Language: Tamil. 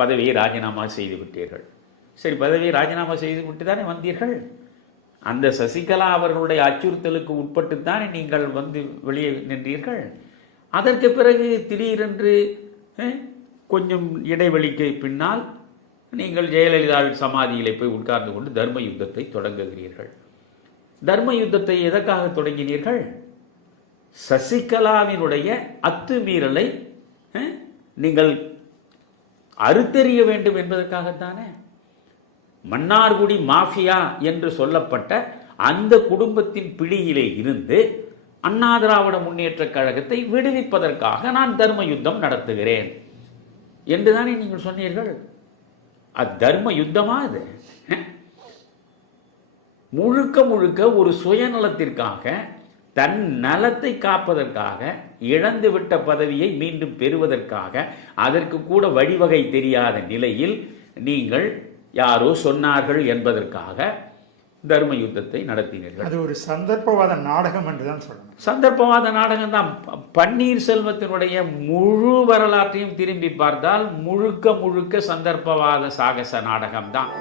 பதவியை ராஜினாமா செய்து விட்டீர்கள். சரி பதவியை ராஜினாமா செய்து விட்டு தானே வந்தீர்கள்? அந்த சசிகலா அவர்களுடைய அச்சுறுத்தலுக்கு உட்பட்டுத்தானே நீங்கள் வந்து வெளியே நின்றீர்கள்? அதற்கு பிறகு திடீரென்று கொஞ்சம் இடைவெளிக்கு பின்னால் நீங்கள் ஜெயலலிதாவின் சமாதியிலே போய் உட்கார்ந்து கொண்டு தர்ம யுத்தத்தை தொடங்குகிறீர்கள். தர்ம யுத்தத்தை எதற்காக தொடங்கினீர்கள்? சசிகலாவினுடைய அத்துமீறலை நீங்கள் அறுத்தெறிய வேண்டும் என்பதற்காகத்தானே? மன்னார்குடி மாஃபியா என்று சொல்லப்பட்ட அந்த குடும்பத்தின் பிடியிலே இருந்து அண்ணா திராவிட முன்னேற்ற கழகத்தை விடுவிப்பதற்காக நான் தர்ம யுத்தம் நடத்துகிறேன். என்றுதானே நீங்கள் சொன்னீர்கள்? அது தர்ம யுத்தமா அது? முழுக்க முழுக்க ஒரு சுயநலத்திற்காக தன் நலத்தை காப்பதற்காக இழந்துவிட்ட பதவியை மீண்டும் பெறுவதற்காக அதற்கு கூட வழிவகை தெரியாத நிலையில் நீங்கள் யாரோ சொன்னார்கள் என்பதற்காக தர்ம யுத்தத்தை நடத்தினீர்கள். அது ஒரு சந்தர்ப்பவாத நாடகம் என்று தான் சொல்லணும். சந்தர்ப்பவாத நாடகம் தான். பன்னீர்செல்வத்தினுடைய முழு வரலாற்றையும் திரும்பி பார்த்தால் முழுக்க முழுக்க சந்தர்ப்பவாத சாகச நாடகம் தான்